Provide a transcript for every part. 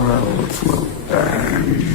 world will burn.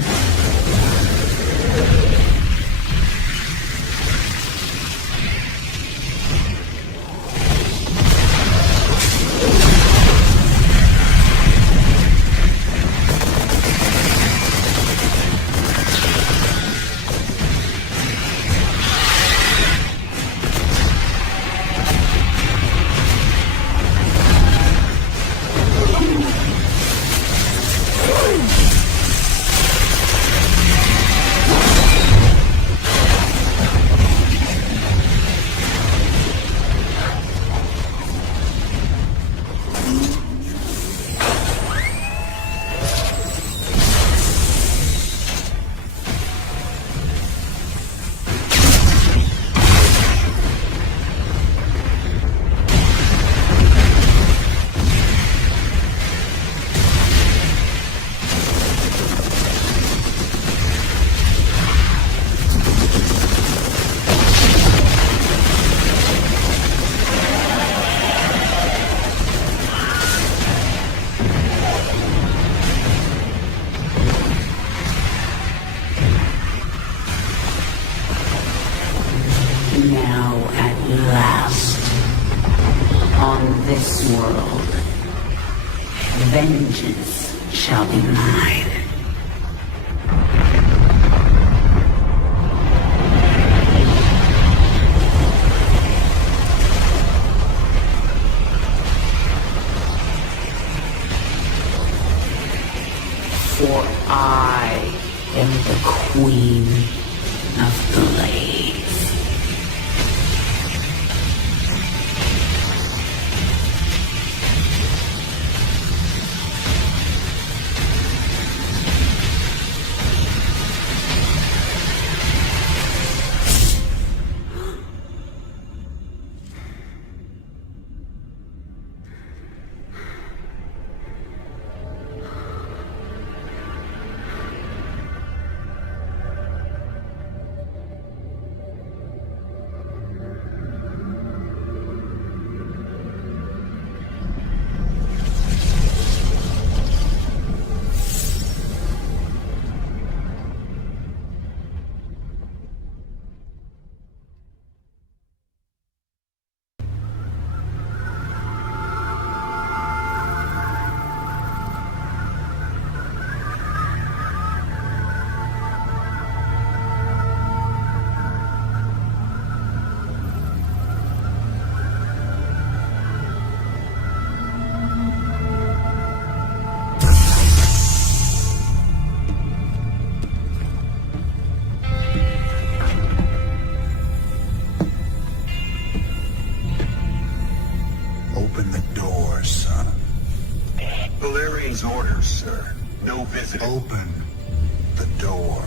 Now at last, on this world, vengeance shall be mine. For I am the Queen of Blaze. Open the door, son. Valerian's orders, sir. No visiting. Open the door.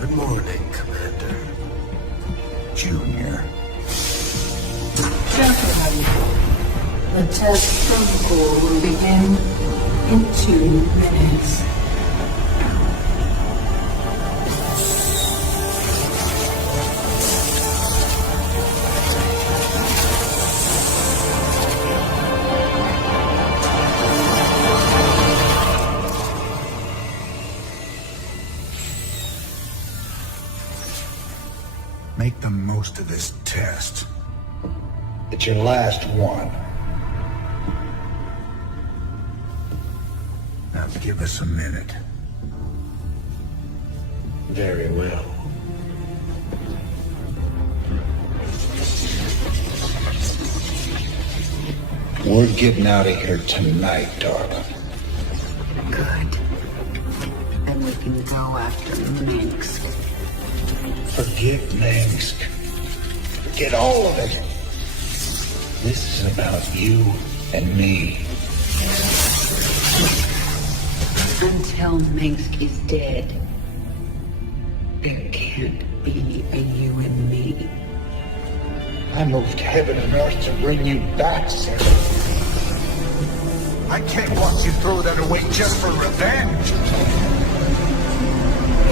Good morning, Commander. Junior. Gentlemen, the test protocol will begin in 2 minutes. Make the most of this test. It's your last one. Now give us a minute. Very well. We're getting out of here tonight, darling. Good. And we can go after Minx. Forget Minsk. Forget all of it. This is about you and me. Until Minsk is dead, there can't be a you and me. I moved heaven and earth to bring you back, Sarah. I can't watch you throw that away just for revenge.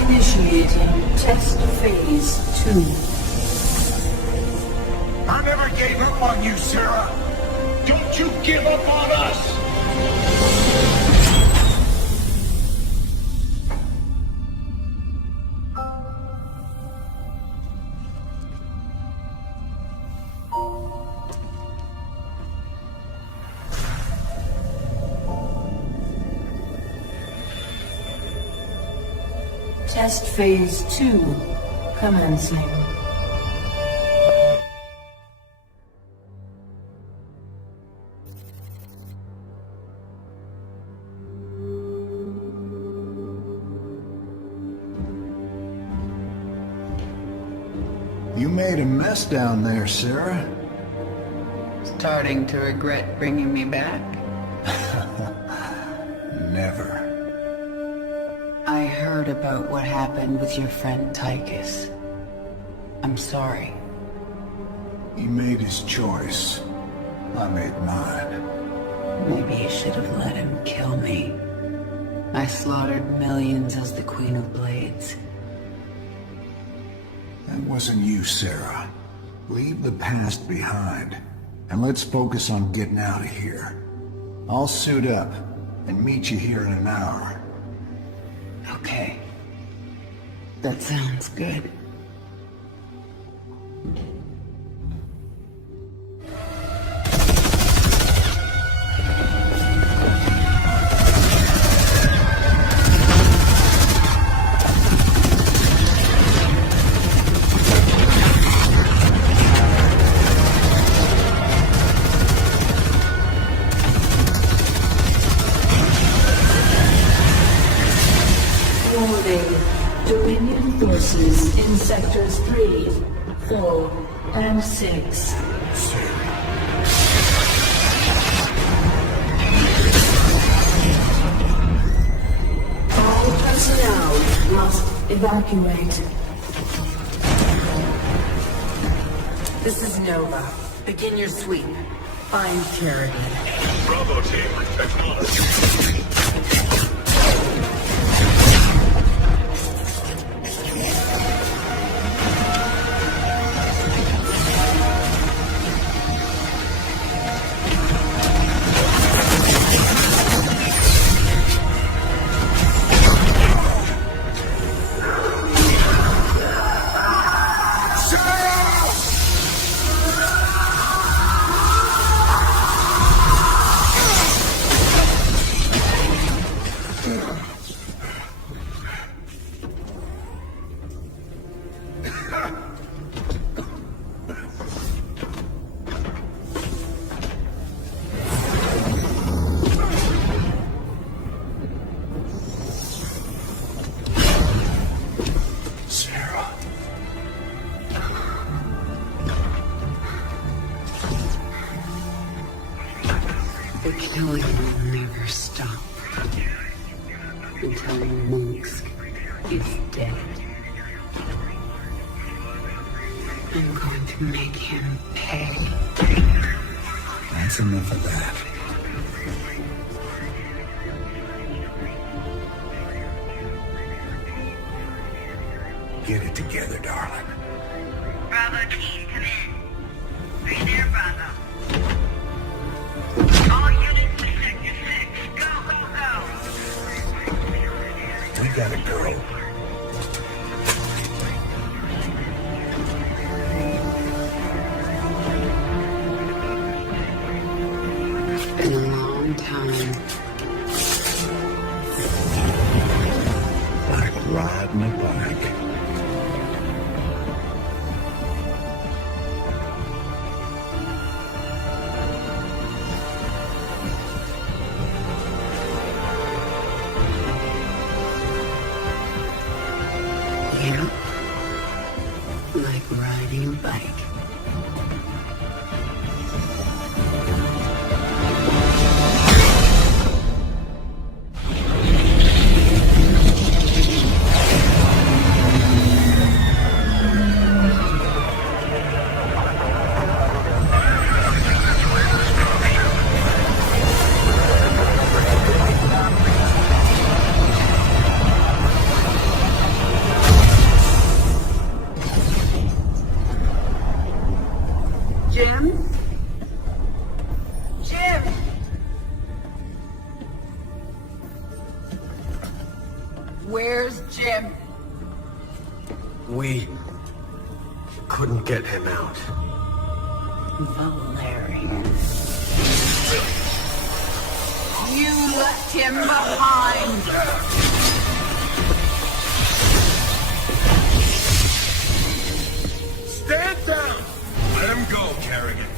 Initiating test phase 2. I never gave up on you, Sarah. Don't you give up on us. Test phase 2 commencing. You made a mess down there, Sarah. Starting to regret bringing me back? Never. I heard about what happened with your friend Tychus. I'm sorry. He made his choice. I made mine. Maybe you should have let him kill me. I slaughtered millions as the Queen of Blades. That wasn't you, Sarah. Leave the past behind, and let's focus on getting out of here. I'll suit up and meet you here in an hour. Okay. That sounds good. Dominion forces in sectors 3, 4, and 6. All personnel must evacuate. This is Nova. Begin your sweep. Find Charity. Bravo team, acknowledge. The killing will never stop until Minsk is dead. I'm going to make him pay. That's enough of that. Get it together, darling. Bravo team, come in. Are you there, Bravo? All units to Sector 6. Go, go, go! We gotta go. Been a long time. Like riding a bike. Yep. Like riding a bike. Jim? Jim! Where's Jim? We couldn't get him out. Valerian. You left him behind! Stand down! Let him go, Kerrigan.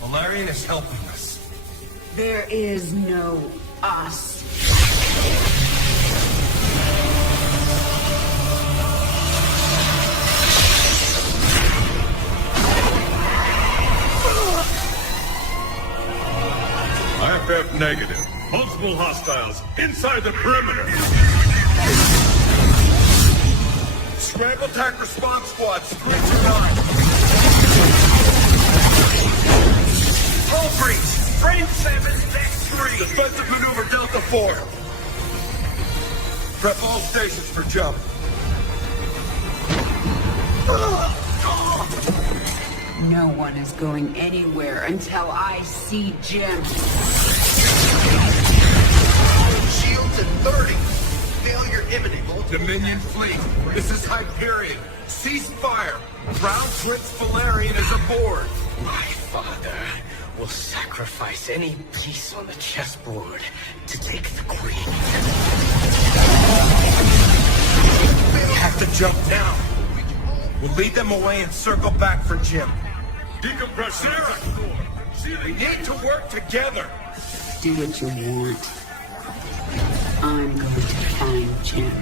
Valerian is helping us. There is no us. IFF negative. Multiple hostiles inside the perimeter. Scramble attack response squads, 3 to 9. Hull breach, frame 7, deck 3. Defensive maneuver Delta 4. Prep all stations for jump. No one is going anywhere until I see Jim. Shields at 30. Failure imminent. Dominion fleet, this is Hyperion. Cease fire. Ground Prince Valerian is aboard. My father will sacrifice any piece on the chessboard to take the queen. We have to jump down. We'll lead them away and circle back for Jim. Decompression. We need to work together. Do what you want. I'm going to find Jim.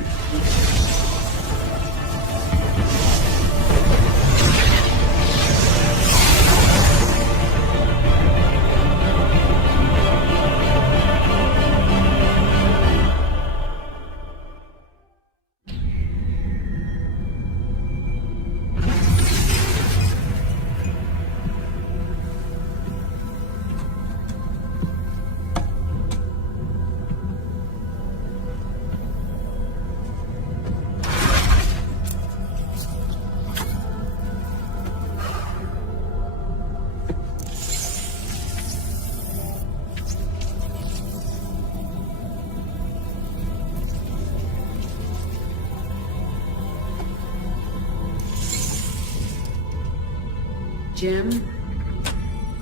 Jim,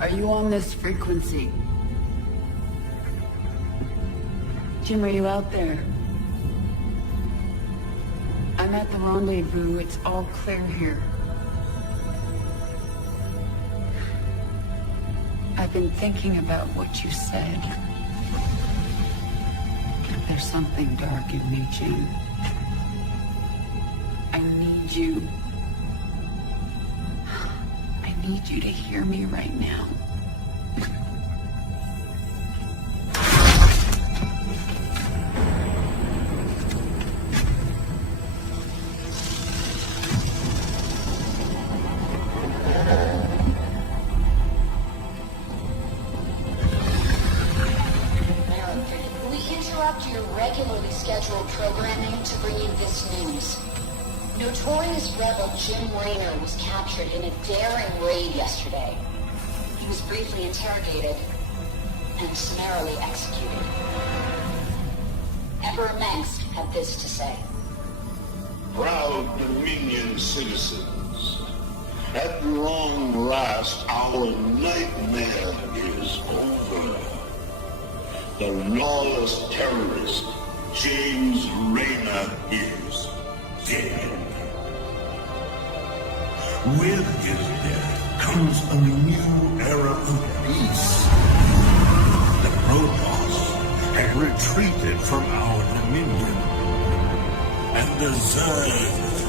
are you on this frequency? Jim, are you out there? I'm at the rendezvous. It's all clear here. I've been thinking about what you said. There's something dark in me, Jim. I need you. I need you to hear me right now. We interrupt your regularly scheduled programming to bring you this news. Notorious rebel Jim Raynor was captured in a daring raid yesterday. He was briefly interrogated and summarily executed. Emperor Mengsk had this to say. Proud Dominion citizens, at long last our nightmare is over. The lawless terrorist James Raynor is dead. With his death comes a new era of peace. The Protoss had retreated from our dominion, and the Zerg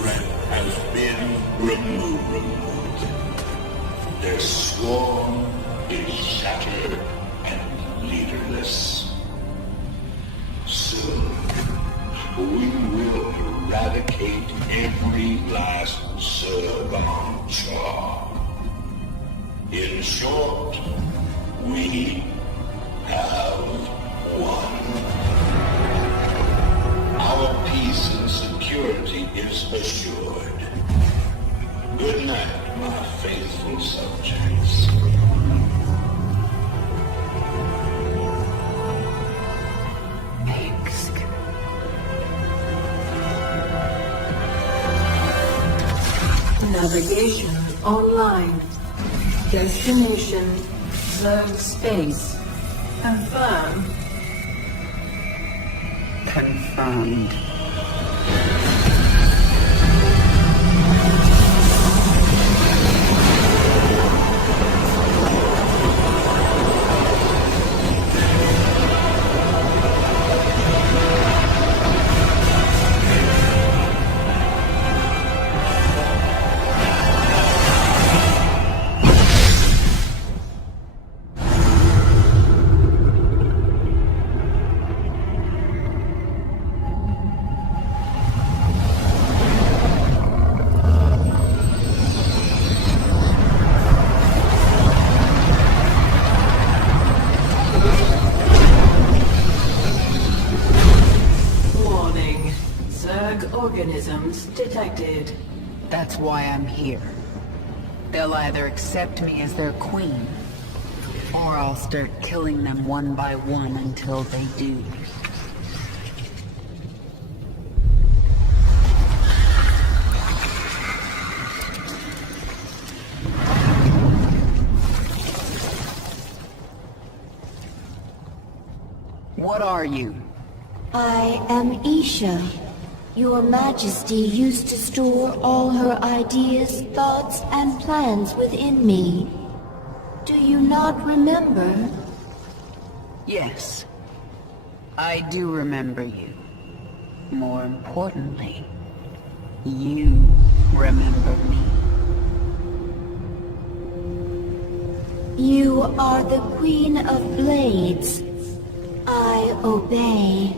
threat has been removed. Their swarm is shattered and leaderless. Soon, we will eradicate every last Zergon Shaw. In short, we have won. Our peace and security is assured. Good night, my faithful subjects. Navigation online. Destination Zerg Space. Confirm. Confirmed. Organisms detected. That's why I'm here. They'll either accept me as their queen, or I'll start killing them one by one until they do. What are you? I am Isha. Your Majesty used to store all her ideas, thoughts, and plans within me. Do you not remember? Yes. I do remember you. More importantly, you remember me. You are the Queen of Blades. I obey.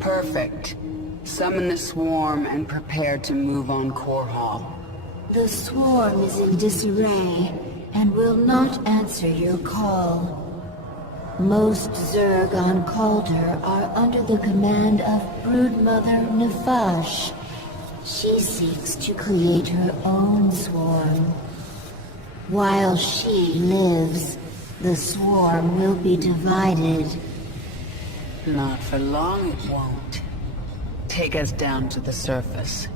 Perfect. Summon the swarm and prepare to move on Core Hall. The swarm is in disarray and will not answer your call. Most Zerg on Calder are under the command of Broodmother Nefash. She seeks to create her own swarm. While she lives, the swarm will be divided. Not for long it won't. Take us down to the surface.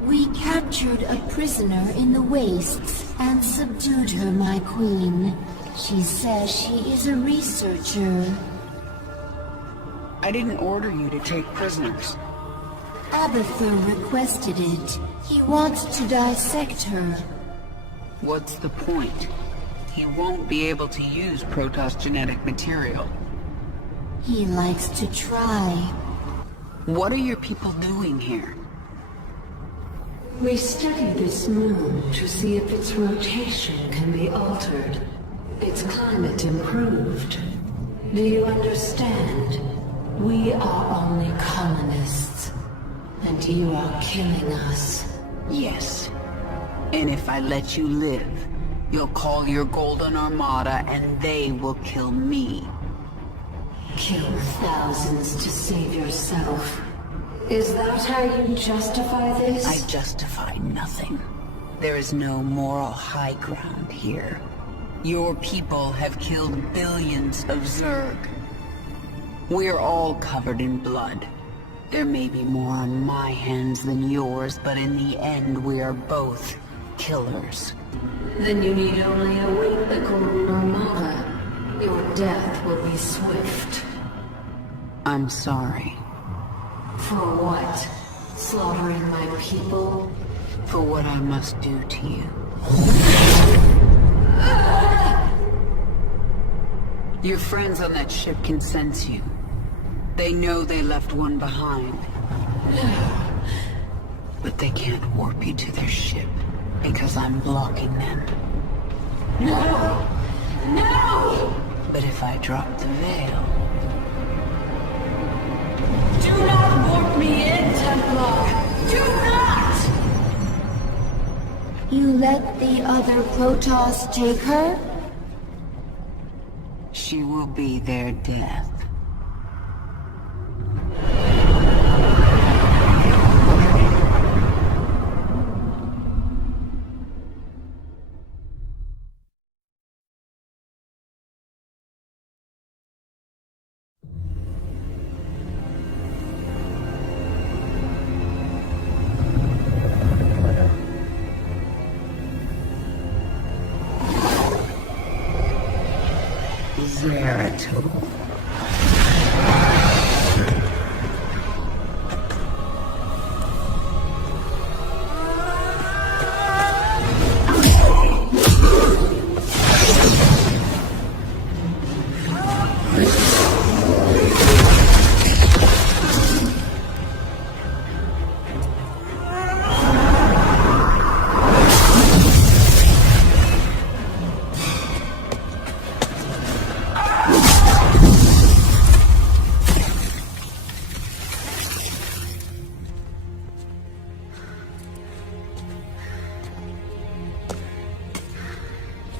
We captured a prisoner in the wastes and subdued her, my queen. She says she is a researcher. I didn't order you to take prisoners. Abathur requested it. He wants to dissect her. What's the point? He won't be able to use Protoss genetic material. He likes to try. What are your people doing here? We studied this moon to see if its rotation can be altered, its climate improved. Do you understand? We are only colonists, and you are killing us. Yes. And if I let you live, you'll call your Golden Armada and they will kill me. Kill thousands to save yourself. Is that how you justify this? I justify nothing. There is no moral high ground here. Your people have killed billions of Zerg. We're all covered in blood. There may be more on my hands than yours, but in the end we are both killers. Then you need only await the Golden Armada. Your death will be swift. I'm sorry. For what? Slaughtering my people? For what I must do to you. Your friends on that ship can sense you. They know they left one behind. But they can't warp you to their ship, because I'm blocking them. No! No! But if I drop the veil... Do not warp me in, Templar! Do not! You let the other Protoss take her? She will be their death. Zeratul.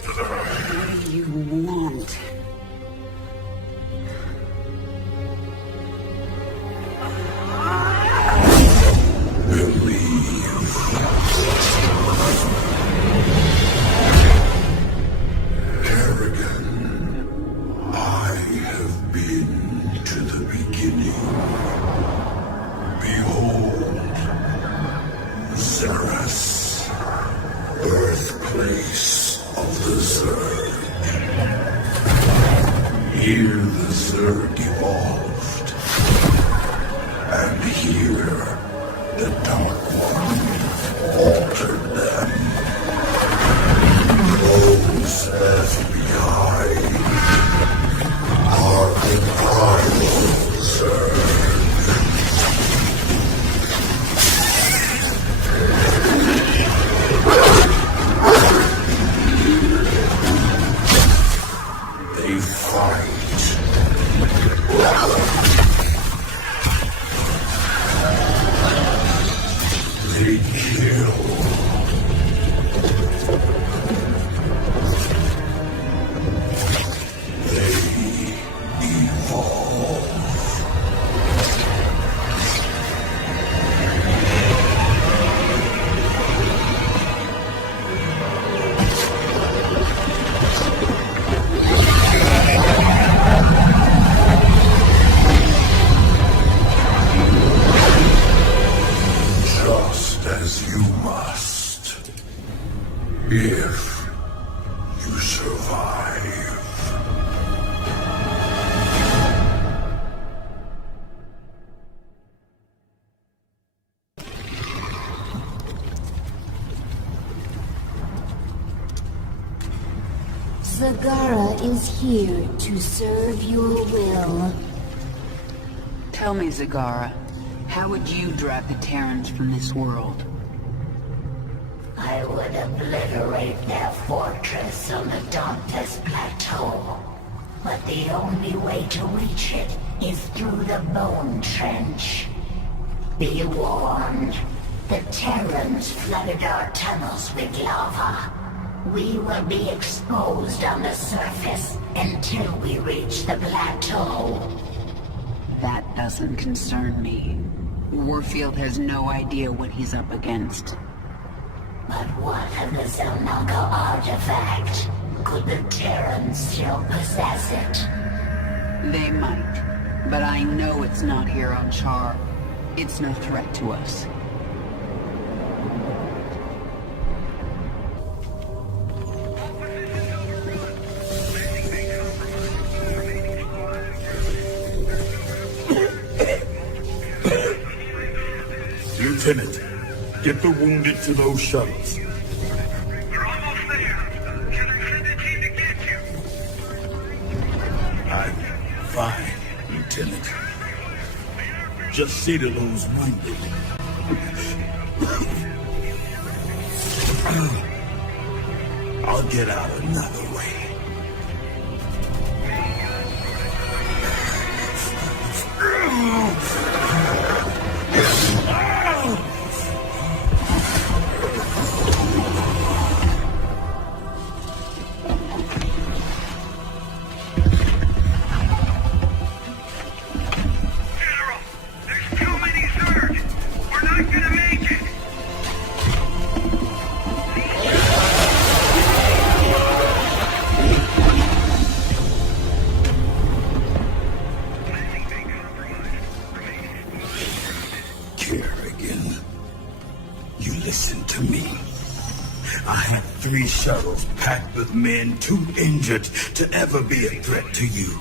What do you want? I have been to the beginning. Behold, Xeris, birthplace of the Zerg. Here the Zerg evolved, and here the Dark One altered them. Those left behind are the primal Zerg. They fight. They kill. Just as you must. If you survive. Zagara is here to serve your will. Tell me, Zagara, how would you drive the Terrans from this world? I would obliterate their fortress on the Dantes Plateau. But the only way to reach it is through the Bone Trench. Be warned, the Terrans flooded our tunnels with lava. We will be exposed on the surface until we reach the plateau. That doesn't concern me. Warfield has no idea what he's up against. But what of the Zelnaga artifact? Could the Terrans still possess it? They might, but I know it's not here on Char. It's no threat to us. Lieutenant, get the wounded to those shuttles. We're almost there. Can I send a team to get you? I'm fine, Lieutenant. just Citadel's wounded. I'll get out another way. General, there's too many Zerg. We're not gonna make it. Kerrigan, you listen to me. I have 3 shuttles packed with men too injured to ever be a threat to you.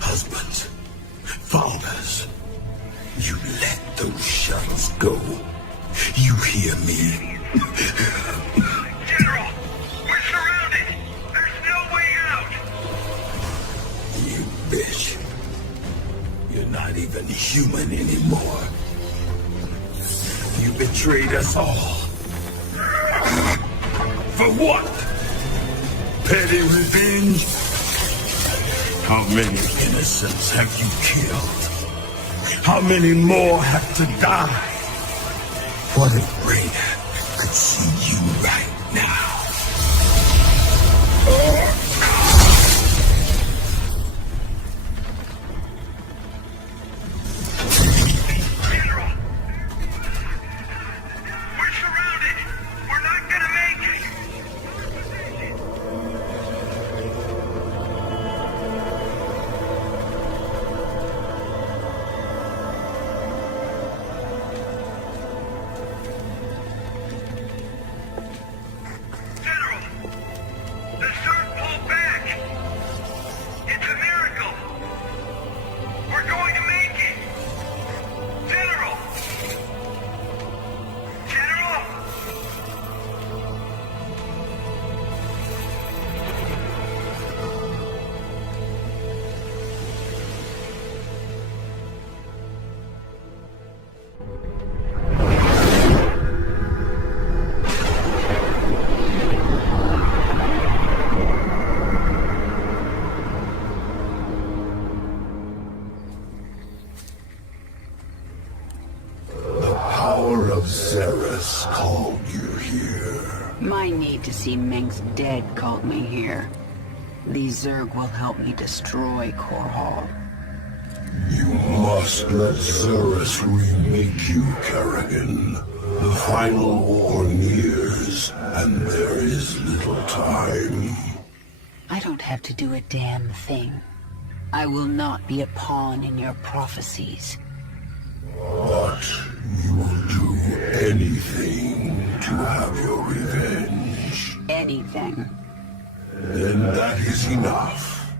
Husbands, fathers, you let those shuttles go. You hear me? General, we're surrounded. There's no way out. You bitch. You're not even human anymore. You betrayed us all. For what? Petty revenge? How many innocents have you killed? How many more have to die? What if Rainer could see you right now? General, we're surrounded. We're not gonna make it. General, the Zerg pulled back. It's a miracle. We're going to make it. General! General! The power of Xeris called you here. My need to see Mengsk dead called me here. These Zerg will help me destroy Core Hall. You must let Xeris remake you, Kerrigan. The final war nears, and there is little time. I don't have to do a damn thing. I will not be a pawn in your prophecies. But you will do anything to have your revenge. Anything. Then that is enough.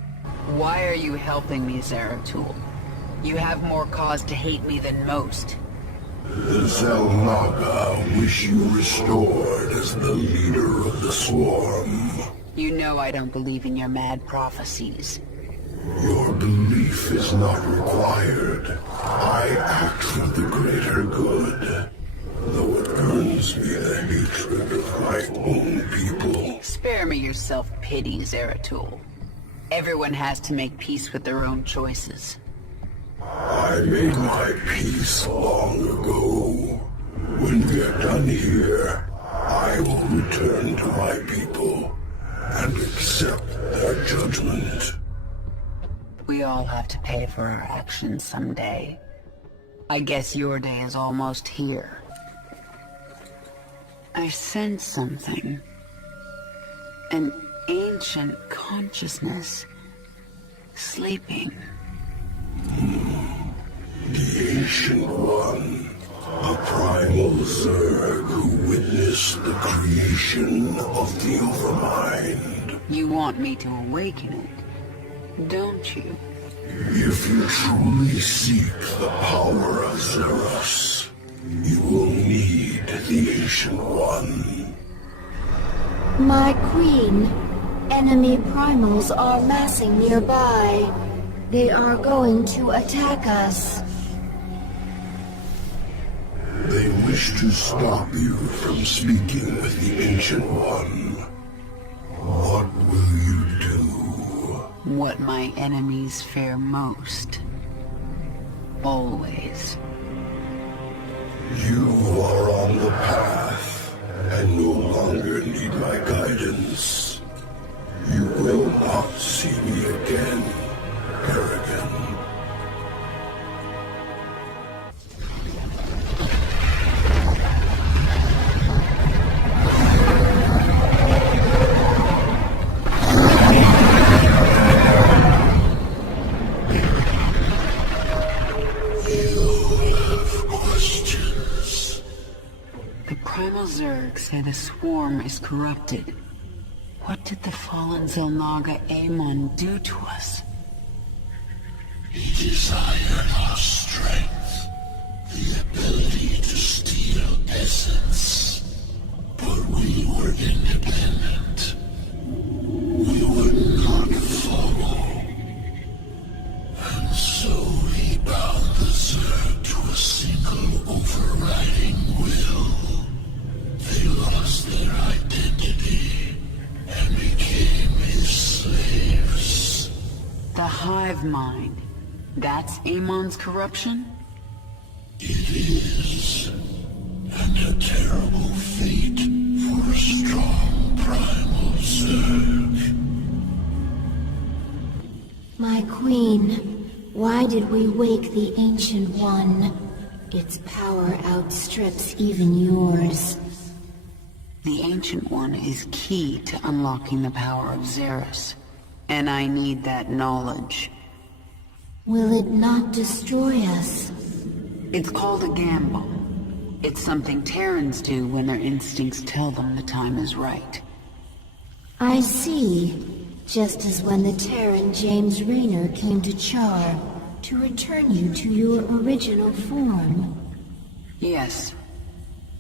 Why are you helping me, Zeratul? You have more cause to hate me than most. The Zelnaga wish you restored as the leader of the swarm. You know I don't believe in your mad prophecies. Your belief is not required. I act for the greater good, though it earns me the hatred of my own people. Spare me your self-pity, Zeratul. Everyone has to make peace with their own choices. I made my peace long ago. When we're done here, I will return to my people and accept their judgment. We all have to pay for our actions someday. I guess your day is almost here. I sense something. An ancient consciousness. Sleeping. The Ancient One, a primal Zerg who witnessed the creation of the Overmind. You want me to awaken it, don't you? If you truly seek the power of Xeris, you will need the Ancient One. My queen, enemy primals are massing nearby. They are going to attack us. They wish to stop you from speaking with the Ancient One. What will you do? What my enemies fear most. Always. You are on the path, and no longer need my guidance. You will not see me again, Kerrigan. Say the swarm is corrupted. What did the fallen Zelnaga Amon do to us? He desired our strength, the ability to steal essence. But we were independent. We would not follow. And so he bound the Zerg to a single overriding will. They lost their identity and became his slaves. The hive mind. That's Amon's corruption? It is. And a terrible fate for a strong primal Zerg. My queen, why did we wake the Ancient One? Its power outstrips even yours. The Ancient One is key to unlocking the power of Xeris, and I need that knowledge. Will it not destroy us? It's called a gamble. It's something Terrans do when their instincts tell them the time is right. I see. Just as when the Terran James Raynor came to Char, to return you to your original form. Yes,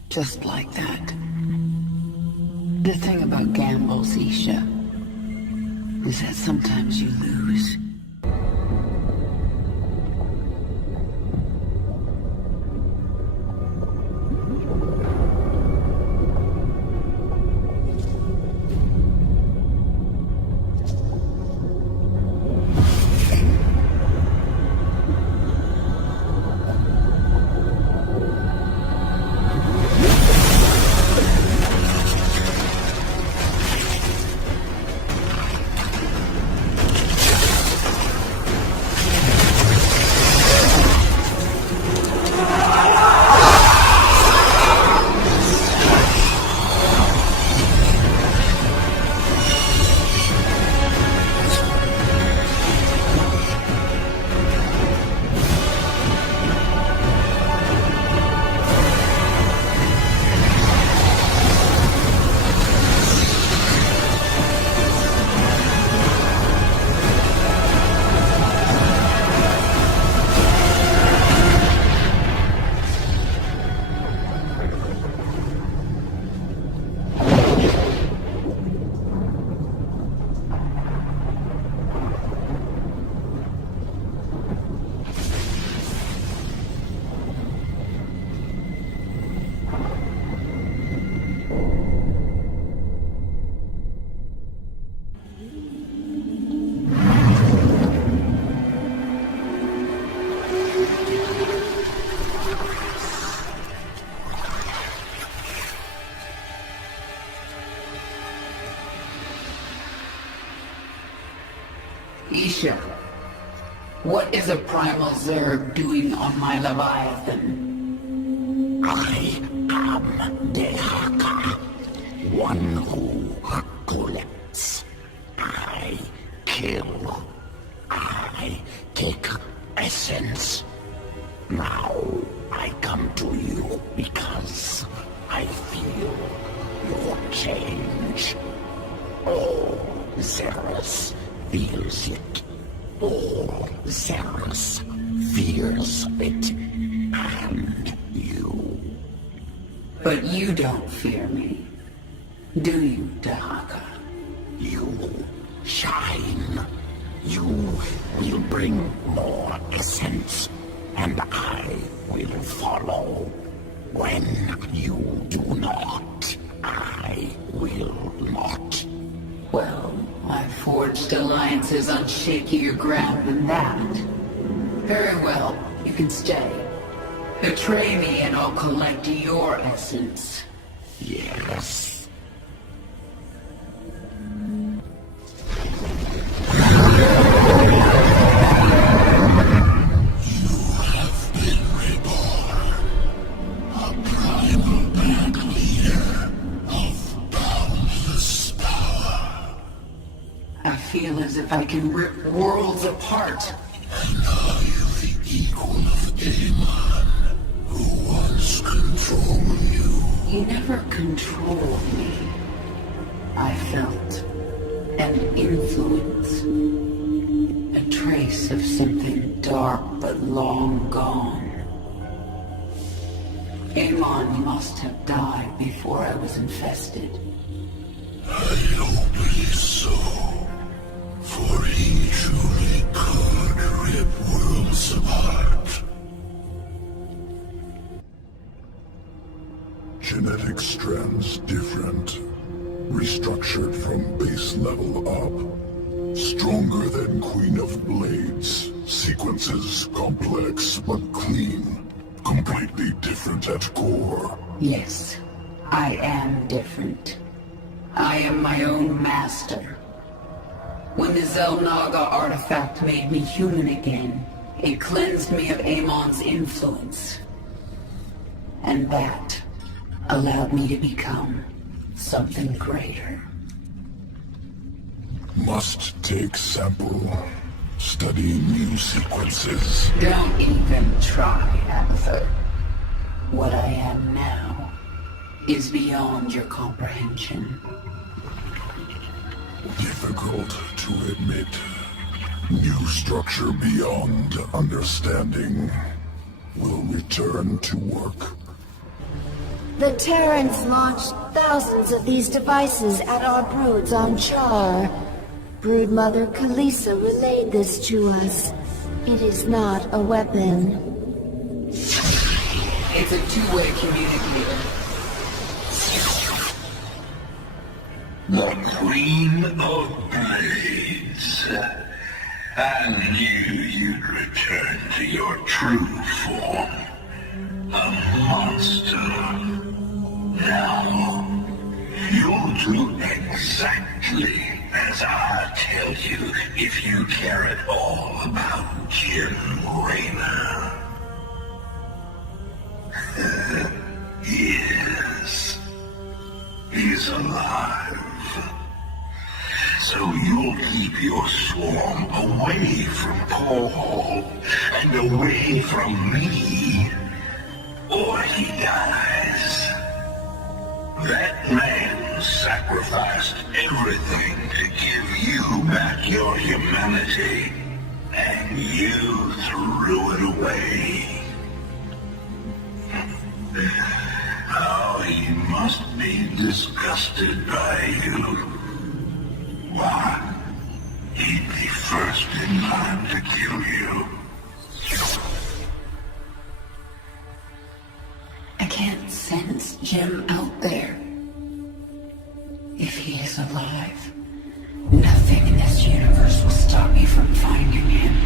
just like that. The thing about gambles, Isha, is that sometimes you lose. Isha, what is a primal Zerg doing on my Leviathan? I am Dehaka, one who collects. I kill. I take essence. Now I come to you because I feel your change. Oh, Xeris feels it. All Xeris fears it. And you. But you don't fear me, do you, Dahaka? You shine. You will bring more essence, and I will follow. When you do not, I will not. Well, I've forged alliances on shakier ground than that. Very well, you can stay. Betray me and I'll collect your essence. Yes. I feel as if I can rip worlds apart. And are you the equal of Amon, who once controlled you? He never controlled me. I felt an influence. A trace of something dark but long gone. Amon must have died before I was infested. I hope it is so. For he truly could rip worlds apart. Genetic strands different. Restructured from base level up. Stronger than Queen of Blades. Sequences complex but clean. Completely different at core. Yes, I am different. I am my own master. When the Zelnaga artifact made me human again, it cleansed me of Amon's influence. And that allowed me to become something greater. Must take sample. Study new sequences. Don't even try, Agatha. What I am now is beyond your comprehension. Difficult to admit. New structure beyond understanding will return to work. The Terrans launched thousands of these devices at our broods on Char. Broodmother Kalisa relayed this to us. It is not a weapon. It's a two-way communicator. The Queen of Blades. I knew you'd return to your true form. A monster. Now, you'll do exactly as I tell you if you care at all about Jim Raynor. Yes. He's alive. So you'll keep your swarm away from Paul and away from me, or he dies. That man sacrificed everything to give you back your humanity, and you threw it away. Oh, he must be disgusted by you. Why, he'd be first in line to kill you. I can't sense Jim out there. If he is alive, nothing in this universe will stop me from finding him.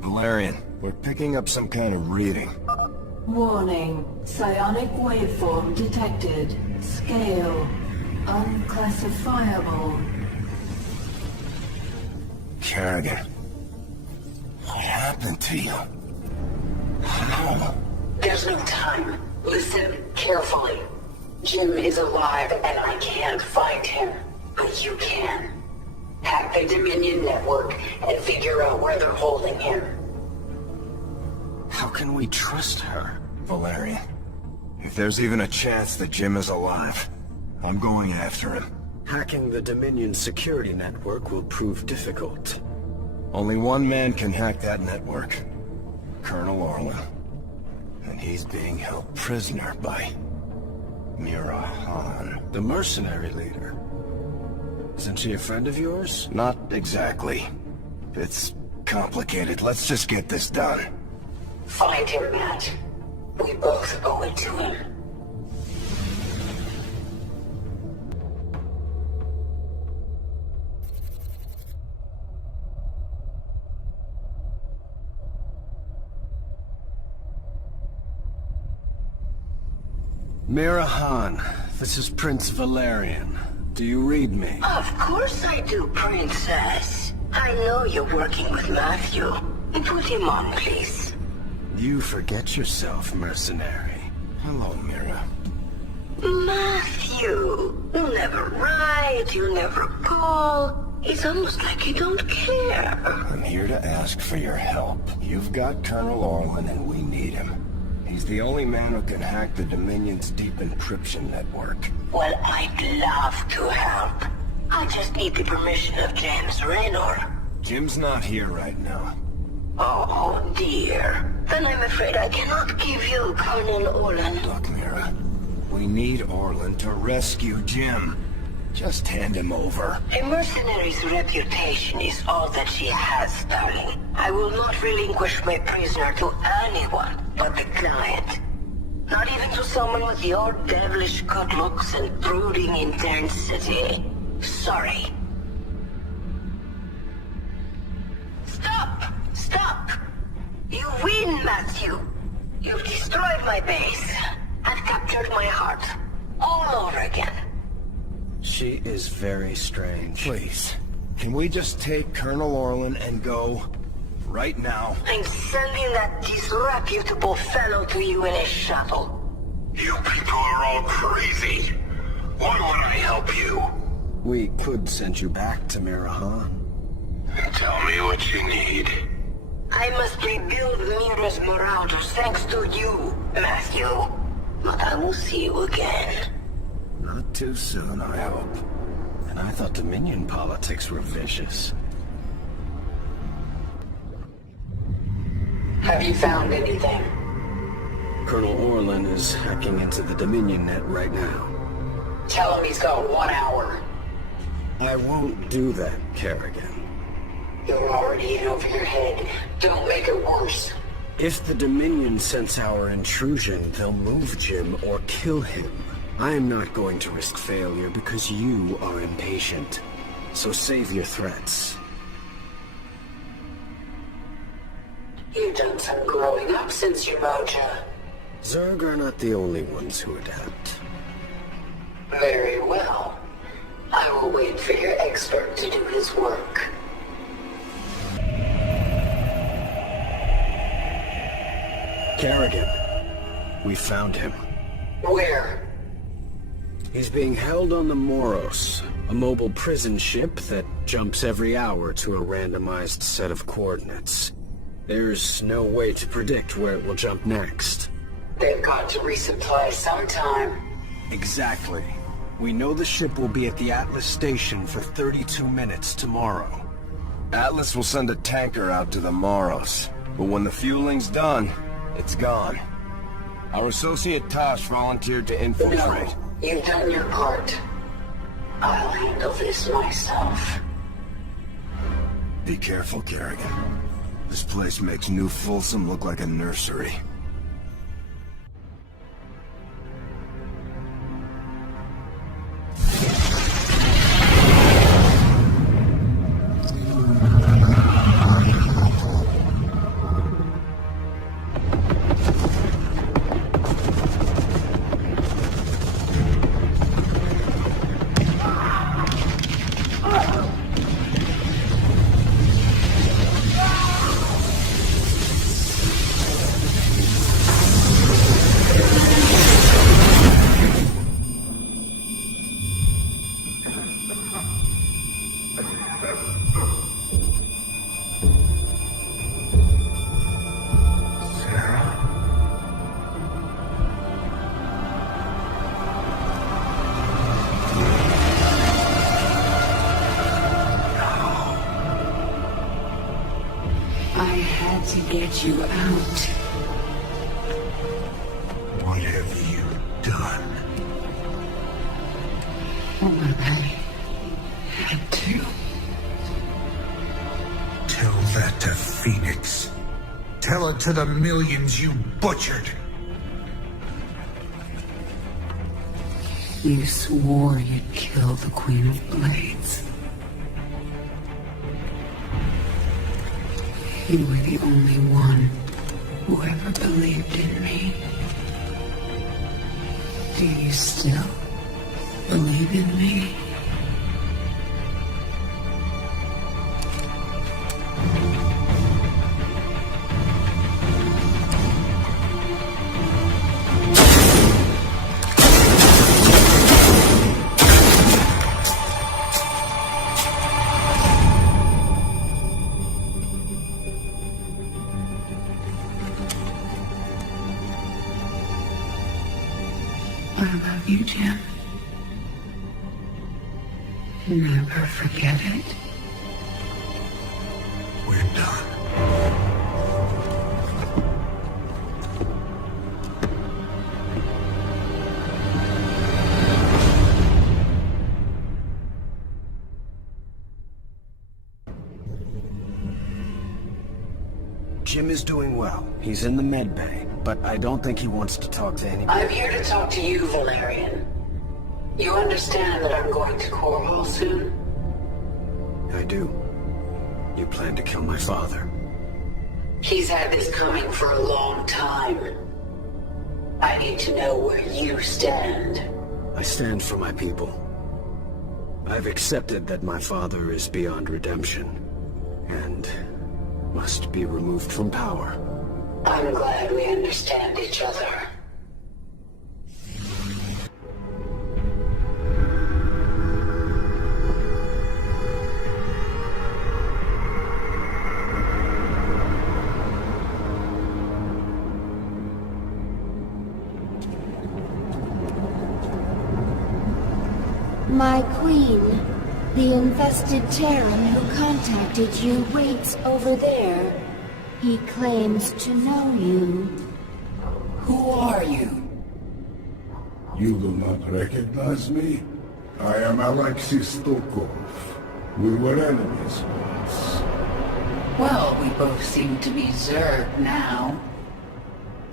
Valerian, we're picking up some kind of reading. Warning. Psionic waveform detected. Scale. Unclassifiable. Kerrigan. What happened to you? How? There's no time. Listen carefully. Jim is alive and I can't find him. But you can. Hack the Dominion network and figure out where they're holding him. How can we trust her, Valerian? If there's even a chance that Jim is alive, I'm going after him. Hacking the Dominion security network will prove difficult. Only one man can hack that network. Colonel Orlin. And he's being held prisoner by Mira Han. The mercenary leader. Isn't she a friend of yours? Not exactly. It's complicated. Let's just get this done. Find him, Matt. We both owe it to him. Mira Han, this is Prince Valerian. Do you read me? Of course I do, Princess. I know you're working with Matthew. Put him on, please. You forget yourself, mercenary. Hello, Mira. Matthew, you never write, you never call. It's almost like you don't care. I'm here to ask for your help. You've got Colonel Orlin and we need him. He's the only man who can hack the Dominion's deep encryption network. Well, I'd love to help. I just need the permission of James Raynor. Jim's not here right now. Oh, dear. Then I'm afraid I cannot give you Colonel Orlin. Look, Mira. We need Orlin to rescue Jim. Just hand him over. A mercenary's reputation is all that she has, darling. I will not relinquish my prisoner to anyone but the client. Not even to someone with your devilish good looks and brooding intensity. Sorry. Stop! Stop! You win, Matthew. You've destroyed my base and captured my heart all over again. She is very strange. Please, can we just take Colonel Orlin and go? Right now. I'm sending that disreputable fellow to you in a shuttle. You people are all crazy. Why would I help you? We could send you back to Mira Han. Tell me what you need. I must rebuild Mira's marauders thanks to you, Matthew. But I will see you again. Not too soon, I hope. And I thought Dominion politics were vicious. Have you found anything? Colonel Orlin is hacking into the Dominion net right now. Tell him he's got 1 hour. I won't do that, Kerrigan. You're already in over your head. Don't make it worse. If the Dominion sense our intrusion, they'll move Jim or kill him. I am not going to risk failure because you are impatient. So save your threats. You've done some growing up since your moja. Zerg are not the only ones who adapt. Very well. I will wait for your expert to do his work. Kerrigan. We found him. Where? He's being held on the Moros, a mobile prison ship that jumps every hour to a randomized set of coordinates. There's no way to predict where it will jump next. They've got to resupply sometime. Exactly. We know the ship will be at the Atlas station for 32 minutes tomorrow. Atlas will send a tanker out to the Moros, but when the fueling's done, it's gone. Our associate Tosh volunteered to infiltrate. No, you've done your part. I'll handle this myself. Be careful, Kerrigan. This place makes New Folsom look like a nursery. I had to get you out. What have you done? What I had to. Tell that to Phoenix. Tell it to the millions you butchered. You swore you'd kill the Queen of Blades. You were the only one who ever believed in me. Do you still believe in me? I love you, Jim. Never forget it. We're done. Jim is doing well. He's in the med bay, but I don't think he wants to talk to anybody. I'm here to talk to you, Valerian. You understand that I'm going to Core Hall soon? I do. You plan to kill my father. He's had this coming for a long time. I need to know where you stand. I stand for my people. I've accepted that my father is beyond redemption, and must be removed from power. I'm glad we understand each other. My queen, the infested Terran who contacted you waits over there. He claims to know you. Who are you? You do not recognize me? I am Alexis Stokov. We were enemies once. Well, we both seem to be Zerg now.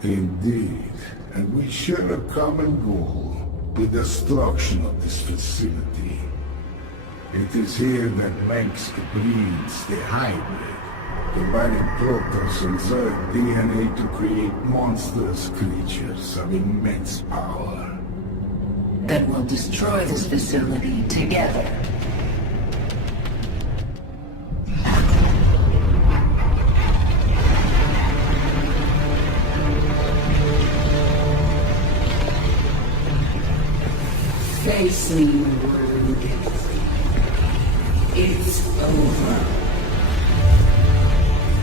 Indeed, and we share a common goal. The destruction of this facility. It is here that Mengsk breeds the hybrid, combining Protoss and Zerg DNA to create monstrous creatures of immense power. That will destroy this facility together. Face me, Rude. It's over.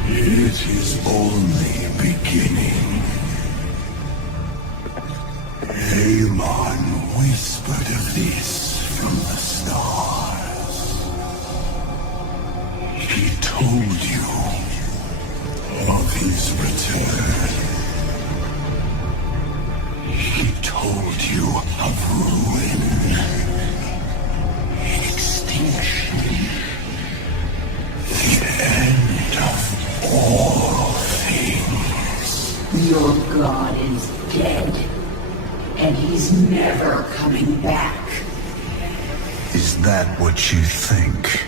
It is only beginning. Aemon whispered of this from the stars. He told you of his return. He told you of ruin, extinction, the end of all things. Your god is dead, and he's never coming back. Is that what you think?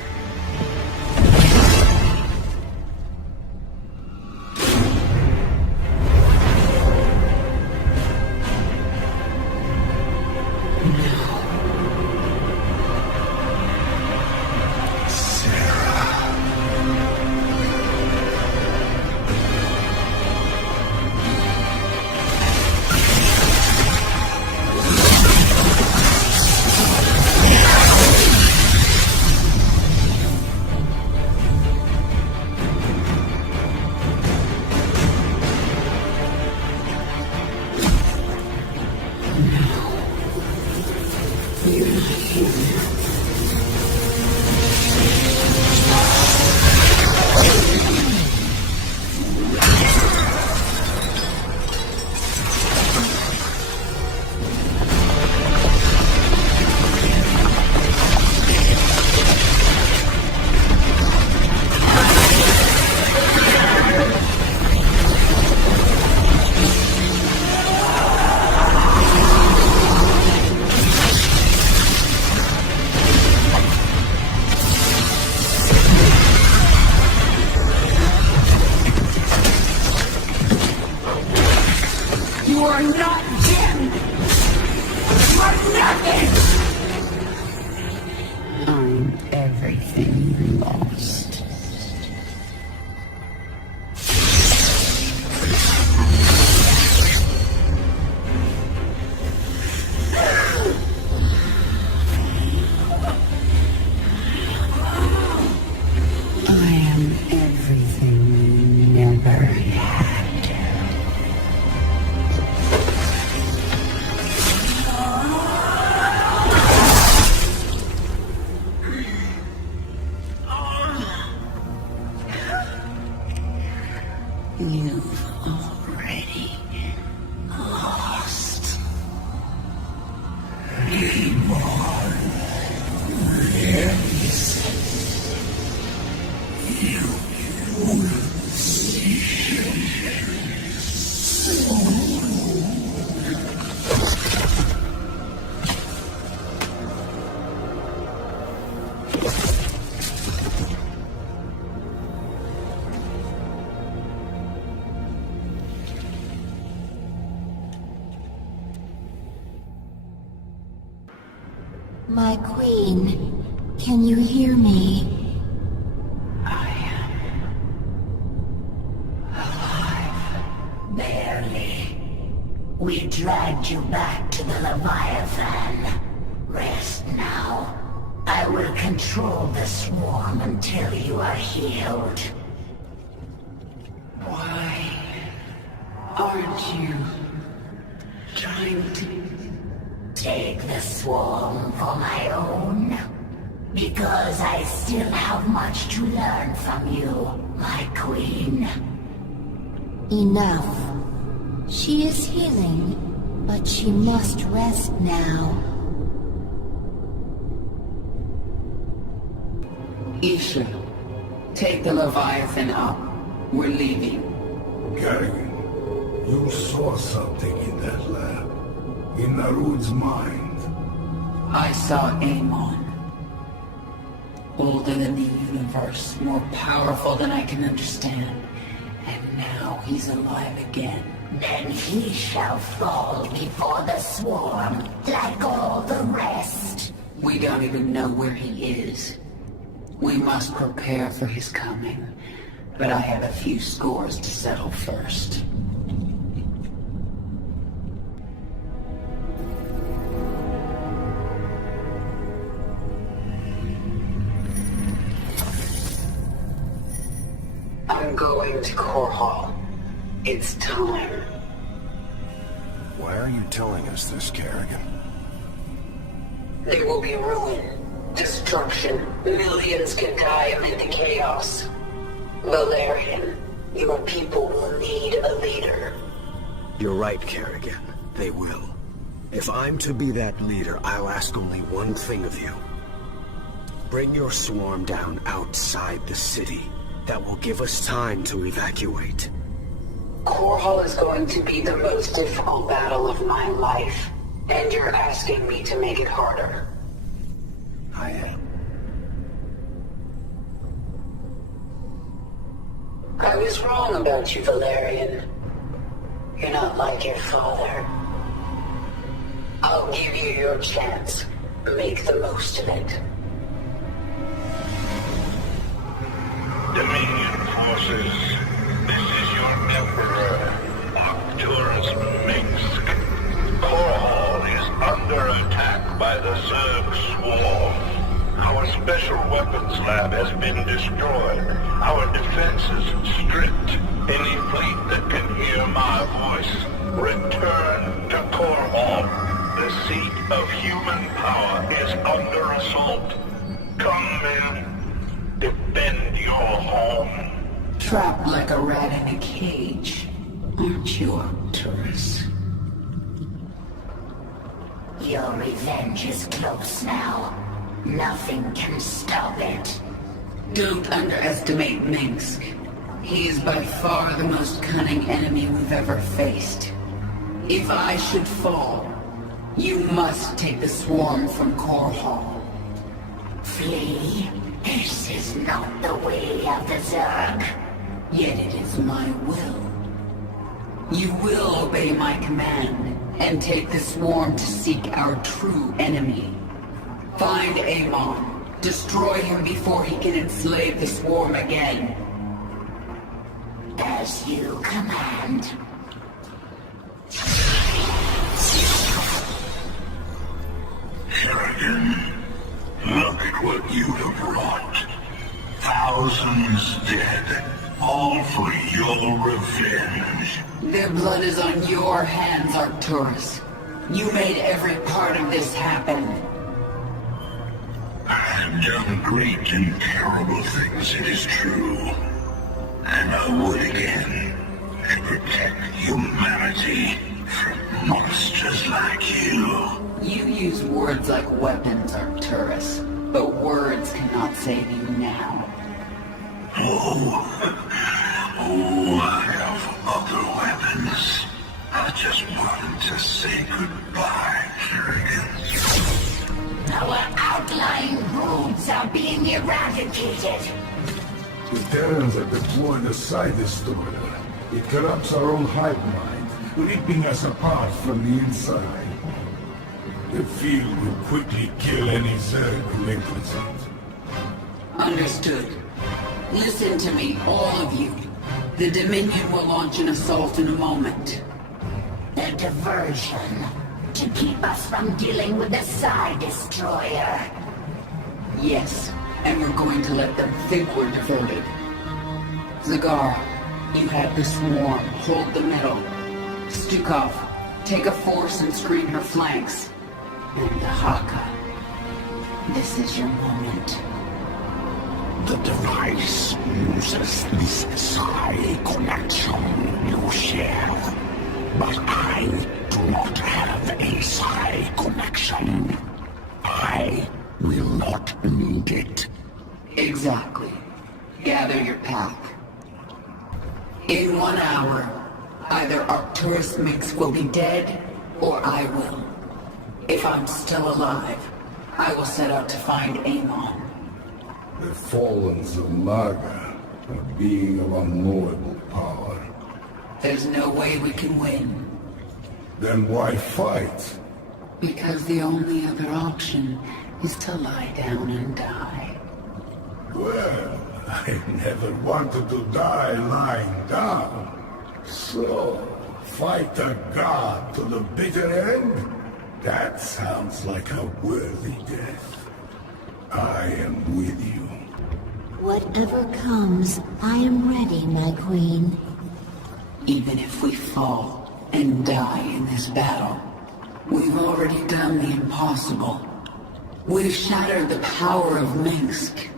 are not Jim! You are nothing! I'm everything you lost. I am everything you never had. You've already lost. Game on. Yes. You will see him. My queen, can you hear me? I am alive. Barely. We dragged you back to the Leviathan. Rest now. I will control the swarm until you are healed. Why aren't you trying to take the swarm for my own? Because I still have much to learn from you, my queen. Enough. She is healing, but she must rest now. Isha, take the Leviathan up. We're leaving. Kerrigan, you saw something in that lab. In Narud's mind. I saw Amon. Older than the universe, more powerful than I can understand. And now he's alive again. Then he shall fall before the swarm, like all the rest. We don't even know where he is. We must prepare for his coming. But I have a few scores to settle first. I'm going to Core Hall. It's time. Why are you telling us this, Kerrigan? There will be ruin, destruction. Millions can die amid the chaos. Valerian, your people will need a leader. You're right, Kerrigan. They will. If I'm to be that leader, I'll ask only one thing of you. Bring your swarm down outside the city. That will give us time to evacuate. Core Hall is going to be the most difficult battle of my life, and you're asking me to make it harder. I am. I was wrong about you, Valerian. You're not like your father. I'll give you your chance. Make the most of it. Dominion forces, this is your Emperor, Arcturus Minsk. Core Hall is under attack by the Zerg swarm. Our special weapons lab has been destroyed. Our defenses stripped. Any fleet that can hear my voice, return to Core Hall. The seat of human power is under assault. Come in. Defend your home. Trapped like a rat in a cage, aren't you, Arcturus? Your revenge is close now. Nothing can stop it. Don't underestimate Minsk. He is by far the most cunning enemy we've ever faced. If I should fall, you must take the swarm from Core Hall. Flee? This is not the way of the Zerg. Yet it is my will. You will obey my command, and take the swarm to seek our true enemy. Find Amon. Destroy him before he can enslave the swarm again. As you command. Harrigan, look at what you have wrought. Thousands dead, all for your revenge. Their blood is on your hands, Arcturus. You made every part of this happen. I have done great and terrible things, it is true. And I would again, to protect humanity from monsters like you. You use words like weapons, Arcturus, but words cannot save you now. Oh, I have other weapons. I just wanted to say goodbye, Harrigan. Our outlying roads are being eradicated. The Terrans are deploying a side destroyer. It corrupts our own hive mind, ripping us apart from the inside. The field will quickly kill any Zerg who enters it. Understood. Listen to me, all of you. The Dominion will launch an assault in a moment. The diversion. To keep us from dealing with the side destroyer. Yes, and we're going to let them think we're diverted. Zagar, you have the swarm. Hold the middle. Stukov, take a force and screen her flanks. And Haka, this is your moment. The device uses this psi connection you share. But I do not have a psi connection. I will not need it. Exactly. Gather your pack. In 1 hour, either Arcturus Mix will be dead, or I will. If I'm still alive, I will set out to find Amon. The fallen Zamaga, a being of unknowable power. There's no way we can win. Then why fight? Because the only other option is to lie down and die. Well, I never wanted to die lying down. So, fight a god to the bitter end? That sounds like a worthy death. I am with you. Whatever comes, I am ready, my queen. Even if we fall and die in this battle, we've already done the impossible. We've shattered the power of Minsk.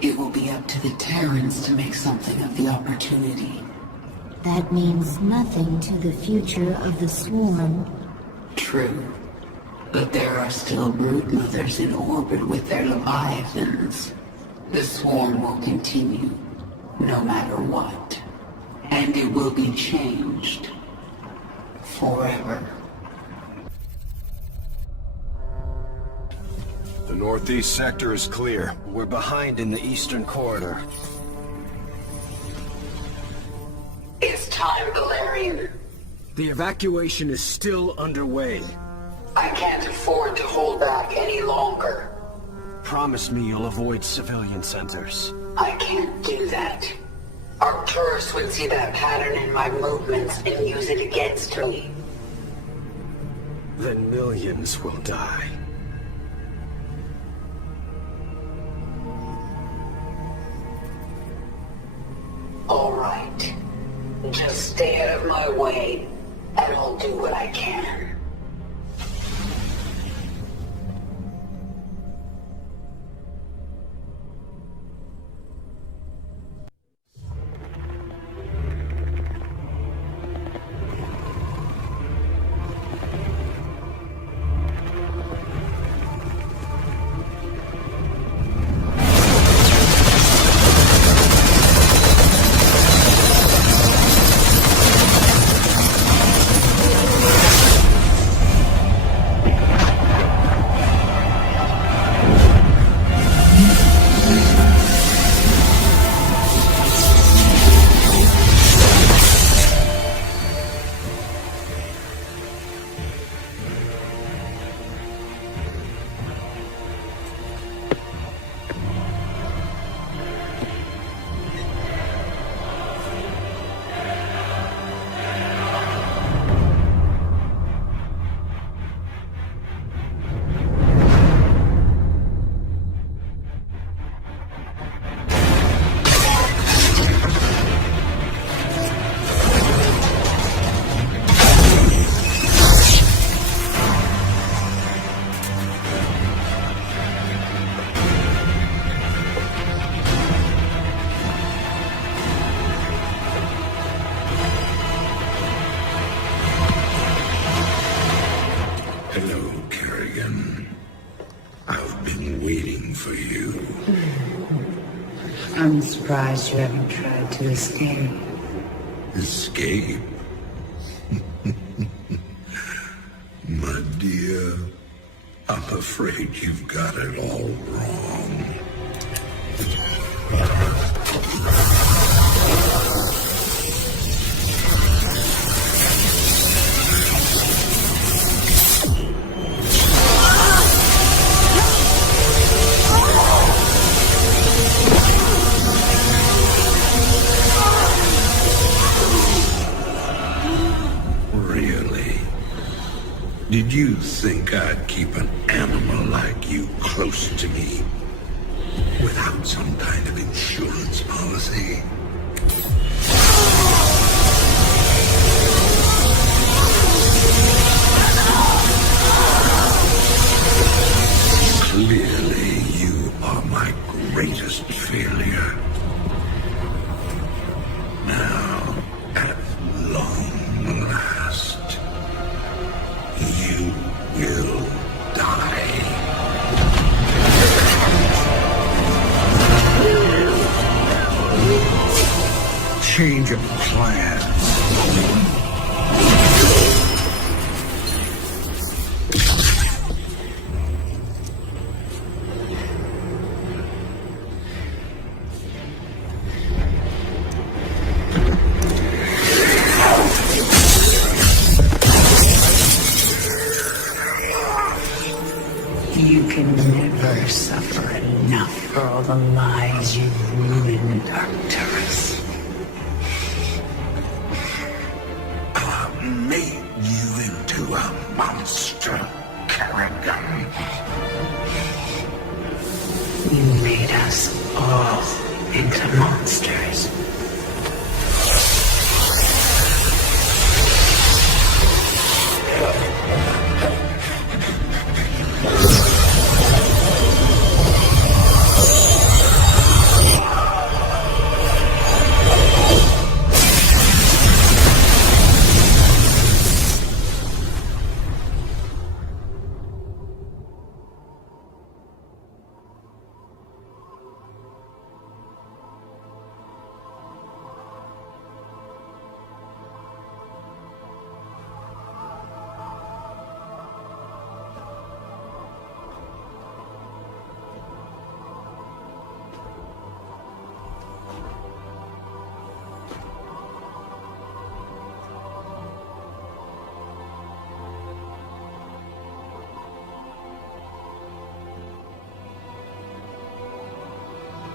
It will be up to the Terrans to make something of the opportunity. That means nothing to the future of the swarm. True. But there are still broodmothers in orbit with their leviathans. The swarm will continue, no matter what. And it will be changed. Forever. The northeast sector is clear. We're behind in the eastern corridor. It's time, Valerian. The evacuation is still underway. I can't afford to hold back any longer. Promise me you'll avoid civilian centers. I can't do that. Arcturus would see that pattern in my movements and use it against me. Then millions will die. All right. Just stay out of my way, and I'll do what I can. I'm surprised you haven't tried to escape. Escape? My dear, I'm afraid you've got it all wrong. Really? Did you think I'd keep an animal like you close to me without some kind of insurance policy? Clearly, you are my greatest failure. Now, at long last, you will die. Change of plans. You can never suffer enough for all the lies you've ruined, Arcturus. I made you into a monster, Kerrigan. You made us all into monsters.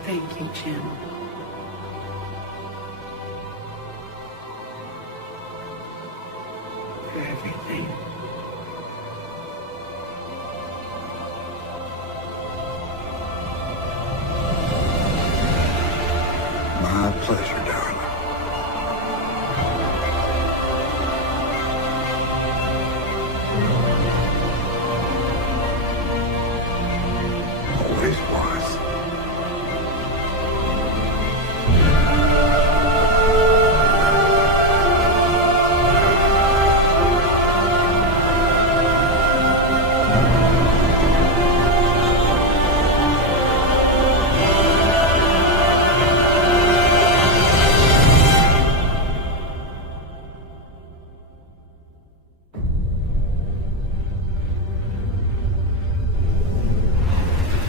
Thank you, Jim. For everything. My pleasure, darling. Always was.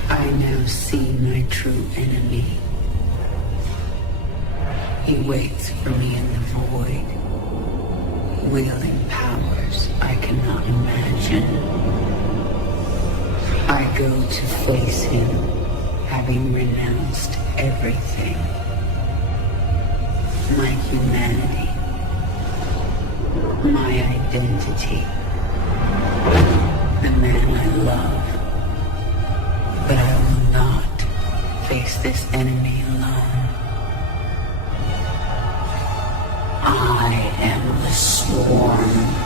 I now see my true enemy. He waits for me in the void, wielding powers I cannot imagine. I go to face him, having renounced everything. My humanity, my identity, the man I love. But I will not face this enemy alone. I am the Swarm.